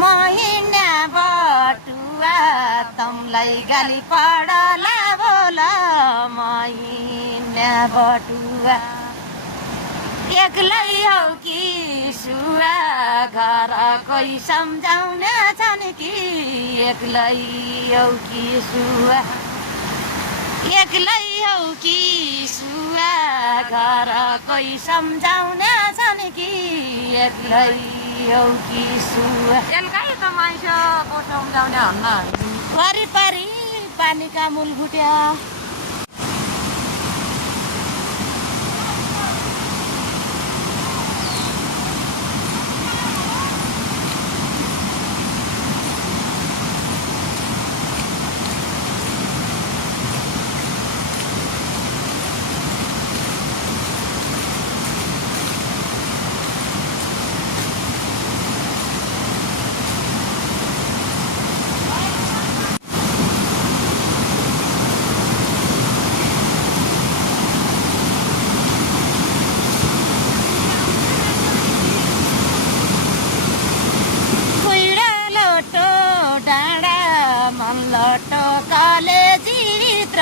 महिना बटुवा तमलाई गाली पडला बोला महिना बटुवा एक्लै हौ कि सुवा घर कोही सम्झाउन छन् कि एक्लै हौ कि सुवा एक्लै हौ कि सुवा घर कोही सम्झाउन छन् कि एक्लै हौ कि सुवा एलकै त माइस को सम्झाउने हन्न वरिपरि पानीका मूल फुट्या लटो कलेजीभित्र